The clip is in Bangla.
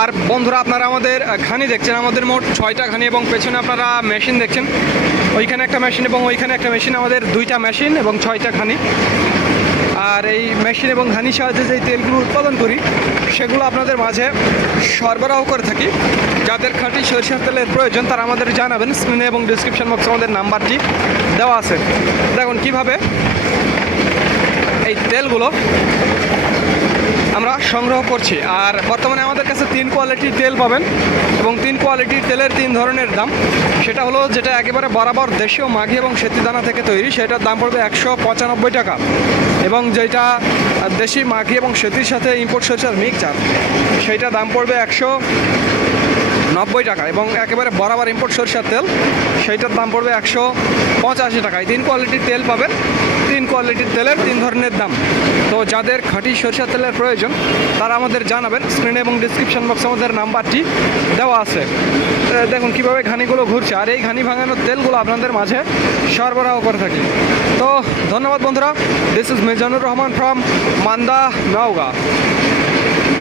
আর বন্ধুরা আপনারা আমাদের ঘানি দেখছেন, আমাদের মোট 6টা ঘানি এবং পেছনে আপনারা মেশিন দেখছেন, ওইখানে একটা মেশিন এবং ওইখানে একটা মেশিন, আমাদের 2টা মেশিন এবং 6টা ঘানি। আর এই মেশিন এবং ঘানির সাহায্যে যেই তেলগুলো উৎপাদন করি সেগুলো আপনাদের মাঝে সরবরাহ করে থাকি। যাদের খাঁটি সরিষার তেলের প্রয়োজন তারা আমাদের জানাবেন, স্ক্রিনে এবং ডিসক্রিপশন বক্সে আমাদের নাম্বারটি দেওয়া আছে। দেখুন কিভাবে এই তেলগুলো আমরা সংগ্রহ করছি। আর বর্তমানে আমাদের কাছে 3 কোয়ালিটির তেল পাবেন এবং 3 কোয়ালিটির তেলের 3 ধরনের দাম। সেটা হলো যেটা একেবারে বরাবর দেশীয় মাঘি এবং সেতি দানা থেকে তৈরি, সেটার দাম পড়বে 195 টাকা। এবং যেটা দেশি মাঘি এবং সেতির সাথে ইম্পোর্ট সরিষার মিক্সচার, সেইটা দাম পড়বে 190 টাকা। এবং একেবারে বরাবর ইম্পোর্ট সরিষার তেল, সেইটার দাম পড়বে 185 টাকা। এই 3 কোয়ালিটির তেল পাবেন, 3 কোয়ালিটির তেলের 3 ধরনের দাম। তো যাদের খাঁটি সরিষার তেলের প্রয়োজন তারা আমাদের জানাবেন, স্ক্রিনে এবং ডিসক্রিপশন বক্সে আমাদের নাম্বারটি দেওয়া আছে। দেখুন কিভাবে ঘানিগুলো ঘুরছে, আর এই ঘানি ভাঙানোর তেলগুলো আপনাদের মাঝে সরবরাহ করে থাকি। তো ধন্যবাদ বন্ধুরা, this is Mizanur Rahman from Manda, Naogaon.